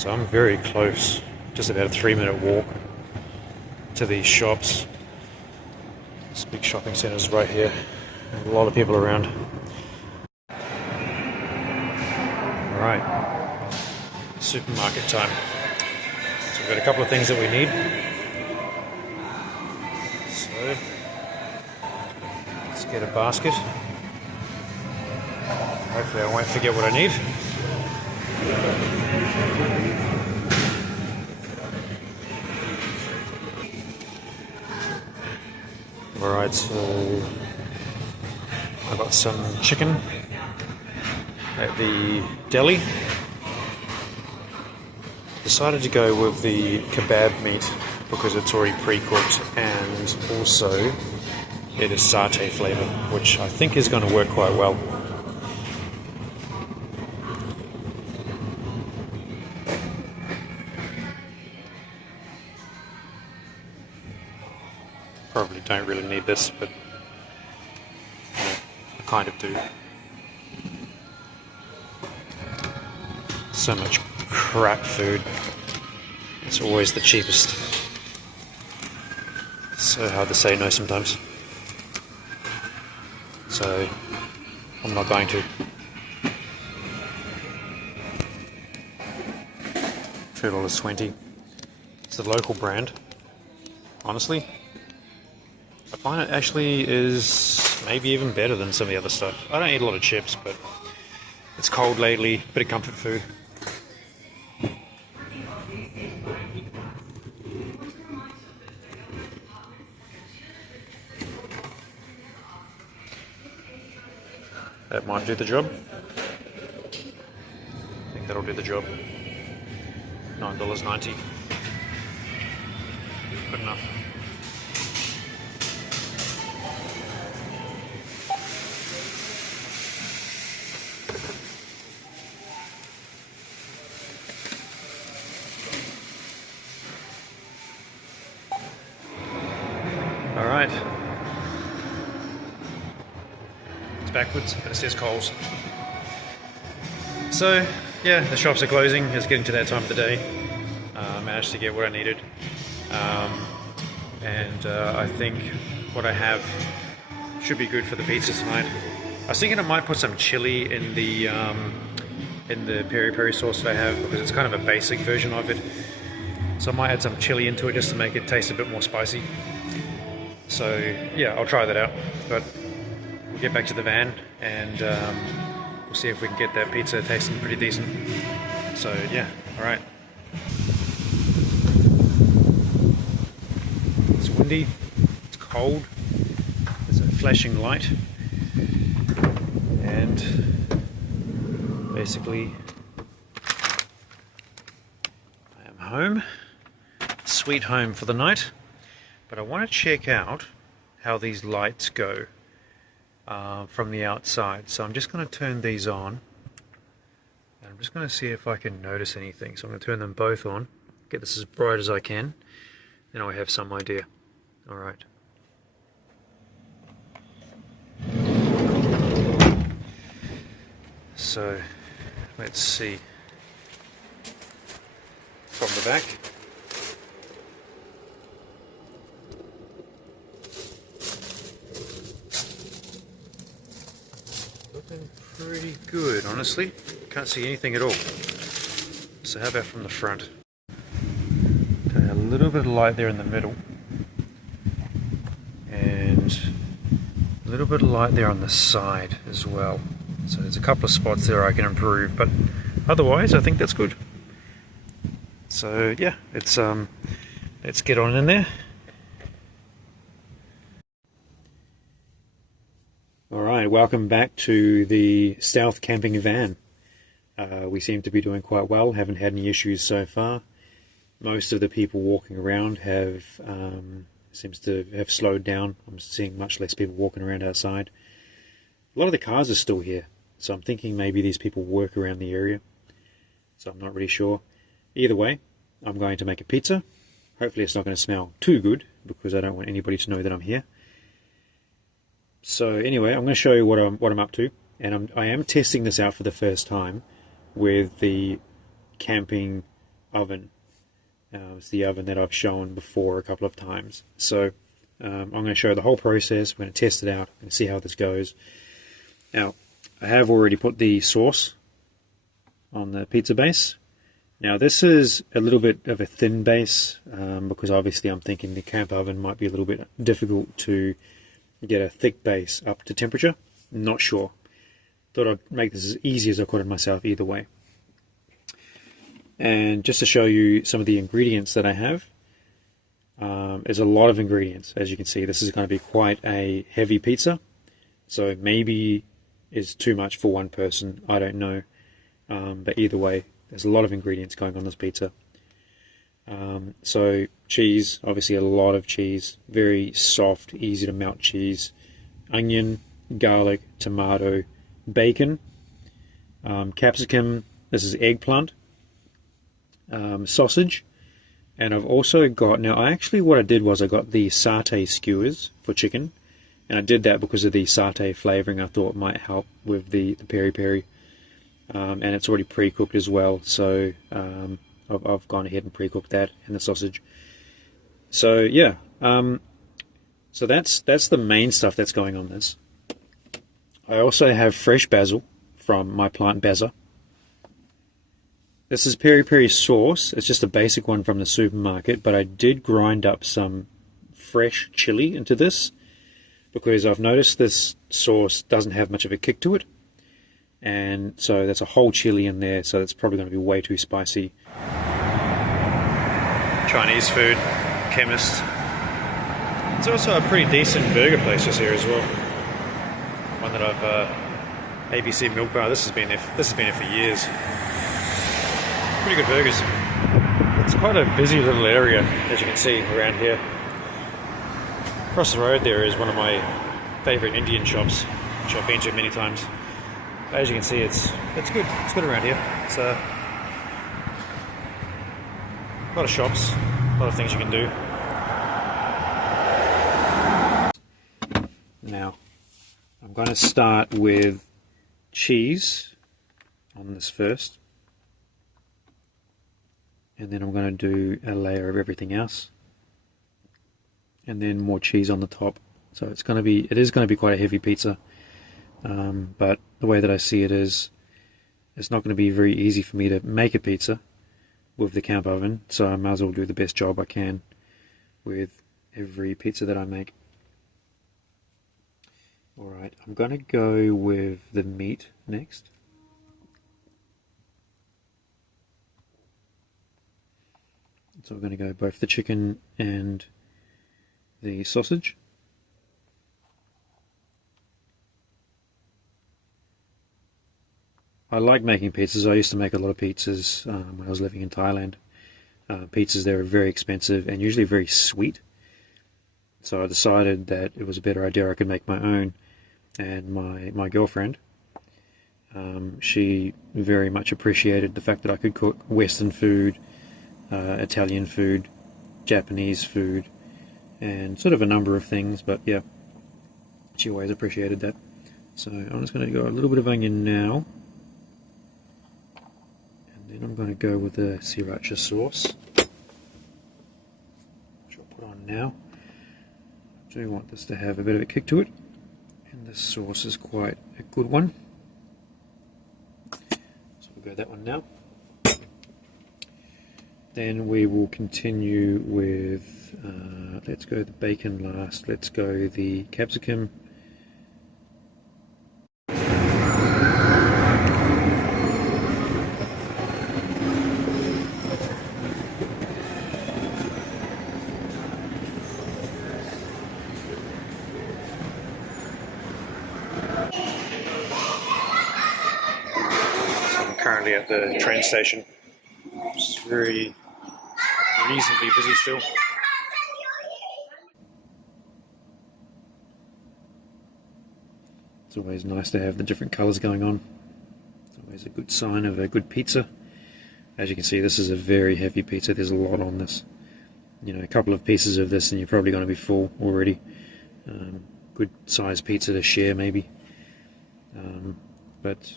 So I'm very close, just about a 3-minute walk to these shops. This big shopping centre is right here. A lot of people around. Alright, supermarket time. So we've got a couple of things that we need. So, let's get a basket. Hopefully I won't forget what I need. Alright, so I got some chicken at the deli. Decided to go with the kebab meat because it's already pre-cooked and also it is satay flavour, which I think is going to work quite well. Probably don't really need this, but I kind of do. So much crap food. It's always the cheapest. So hard to say no sometimes. So I'm not going to. $2.20. It's the local brand. Honestly, I find it actually is maybe even better than some of the other stuff. I don't eat a lot of chips, but it's cold lately, bit of comfort food. That might do the job. I think that'll do the job. $9.90. Good enough. Alright. It's backwards, but it says Coles. So, yeah, the shops are closing. It's getting to that time of the day. Managed to get what I needed. I think what I have should be good for the pizza tonight. I was thinking I might put some chili in the peri peri sauce that I have because it's kind of a basic version of it. So I might add some chili into it just to make it taste a bit more spicy. So yeah, I'll try that out. But we'll get back to the van and we'll see if we can get that pizza tasting pretty decent. So yeah, alright. It's windy, it's cold, there's a flashing light, and basically I am home, sweet home for the night. But I want to check out how these lights go from the outside. So I'm just going to turn these on. And I'm just going to see if I can notice anything. So I'm going to turn them both on. Get this as bright as I can. Then I have some idea. Alright. So, let's see. From the back. Looking pretty good, honestly. Can't see anything at all. So how about from the front? Okay, a little bit of light there in the middle. And a little bit of light there on the side as well. So there's a couple of spots there I can improve, but otherwise I think that's good. So yeah, let's get on in there. Alright, welcome back to the South camping van. We seem to be doing quite well, haven't had any issues so far. Most of the people walking around have seems to have slowed down. I'm seeing much less people walking around outside. A lot of the cars are still here, so I'm thinking maybe these people work around the area. So I'm not really sure. Either way, I'm going to make a pizza. Hopefully it's not going to smell too good, because I don't want anybody to know that I'm here. So anyway, I'm going to show you what I'm up to, and I am testing this out for the first time with the camping oven. It's the oven that I've shown before a couple of times. So I'm going to show the whole process. We're going to test it out and see how this goes. Now, I have already put the sauce on the pizza base. Now this is a little bit of a thin base because obviously I'm thinking the camp oven might be a little bit difficult to get a thick base up to temperature. Not sure. Thought I'd make this as easy as I could on myself either way. And just to show you some of the ingredients that I have, there's a lot of ingredients. As you can see, this is going to be quite a heavy pizza. So maybe is too much for one person, I don't know. But either way, there's a lot of ingredients going on this pizza. So cheese, obviously a lot of cheese, very soft, easy to melt cheese, onion, garlic, tomato, bacon, capsicum, this is eggplant, sausage, and I've also got, now what I did was I got the satay skewers for chicken, and I did that because of the satay flavoring. I thought it might help with the peri-peri. And it's already pre-cooked as well, so I've gone ahead and pre-cooked that and the sausage. So yeah, so that's the main stuff that's going on this. I also have fresh basil from my plant Baza. This is peri-peri sauce. It's just a basic one from the supermarket, but I did grind up some fresh chili into this because I've noticed this sauce doesn't have much of a kick to it. And so that's a whole chili in there, so it's probably going to be way too spicy. Chinese food, chemist. It's also a pretty decent burger place just here as well. One that I've ABC Milk Bar. This has been there for years. Pretty good burgers. It's quite a busy little area, as you can see around here. Across the road there is one of my favourite Indian shops, which I've been to many times. As you can see, it's good. It's good around here. It's a lot of shops, a lot of things you can do. Now, I'm going to start with cheese on this first, and then I'm going to do a layer of everything else, and then more cheese on the top. So it is going to be quite a heavy pizza. But the way that I see it is, it's not going to be very easy for me to make a pizza with the camp oven, so I might as well do the best job I can with every pizza that I make. Alright, I'm going to go with the meat next. So we're going to go both the chicken and the sausage. I like making pizzas. I used to make a lot of pizzas when I was living in Thailand. Pizzas there are very expensive and usually very sweet. So I decided that it was a better idea I could make my own. And my girlfriend, she very much appreciated the fact that I could cook Western food, Italian food, Japanese food, and sort of a number of things. But yeah, she always appreciated that. So I'm just going to go a little bit of onion now. Then I'm going to go with the sriracha sauce, which I'll put on now. I do want this to have a bit of a kick to it, and this sauce is quite a good one. So we'll go that one now. Then we will continue with, let's go the bacon last, let's go the capsicum. Currently at the train station. It's very reasonably busy still. It's always nice to have the different colours going on. It's always a good sign of a good pizza. As you can see, this is a very heavy pizza. There's a lot on this. You know, a couple of pieces of this and you're probably going to be full already. Good size pizza to share maybe. But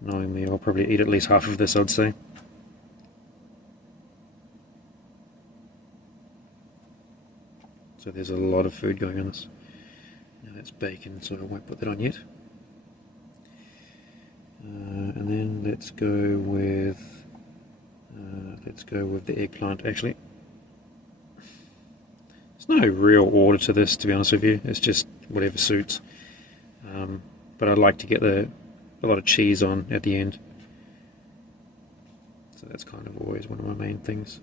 knowing me, I'll probably eat at least half of this, I'd say. So there's a lot of food going on this. Now that's bacon, so I won't put that on yet. And then let's go with the eggplant. Actually, there's no real order to this, to be honest with you. It's just whatever suits. But I like to get a lot of cheese on at the end. So that's kind of always one of my main things.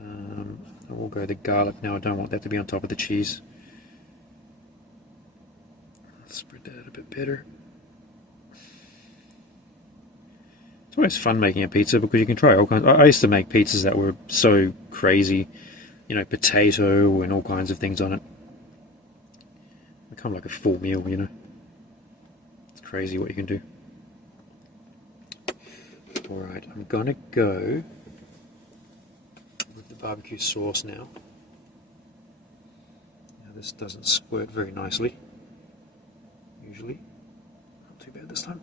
I will go the garlic now. I don't want that to be on top of the cheese. Let's spread that out a bit better. It's always fun making a pizza because you can try all kinds. I used to make pizzas that were so crazy, you know, potato and all kinds of things on it. They come like a full meal, you know. It's crazy what you can do. Alright, I'm gonna go with the barbecue sauce now. Now this doesn't squirt very nicely, usually. Not too bad this time.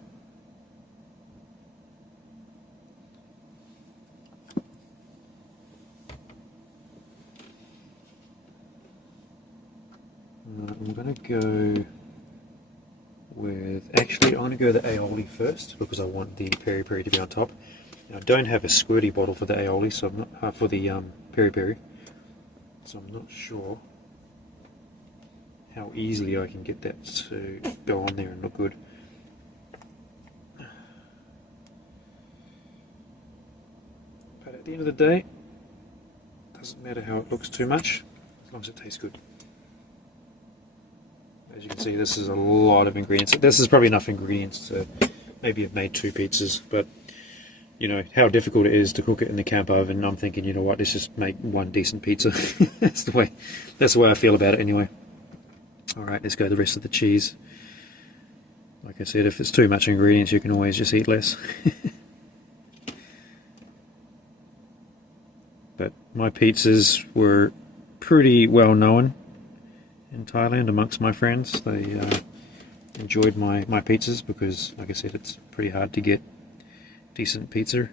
I'm going to go with, actually I'm going to go the aioli first because I want the peri peri to be on top. Now, I don't have a squirty bottle for the aioli, so I'm not for the peri peri, so I'm not sure how easily I can get that to go on there and look good. But at the end of the day, it doesn't matter how it looks too much, as long as it tastes good. As you can see, this is a lot of ingredients. This is probably enough ingredients to maybe have made 2 pizzas, but you know how difficult it is to cook it in the camp oven. I'm thinking, you know what, let's just make one decent pizza. That's the way I feel about it anyway. Alright, let's go the rest of the cheese. Like I said, if it's too much ingredients, you can always just eat less. But my pizzas were pretty well known in Thailand amongst my friends. They enjoyed my pizzas because, like I said, it's pretty hard to get decent pizza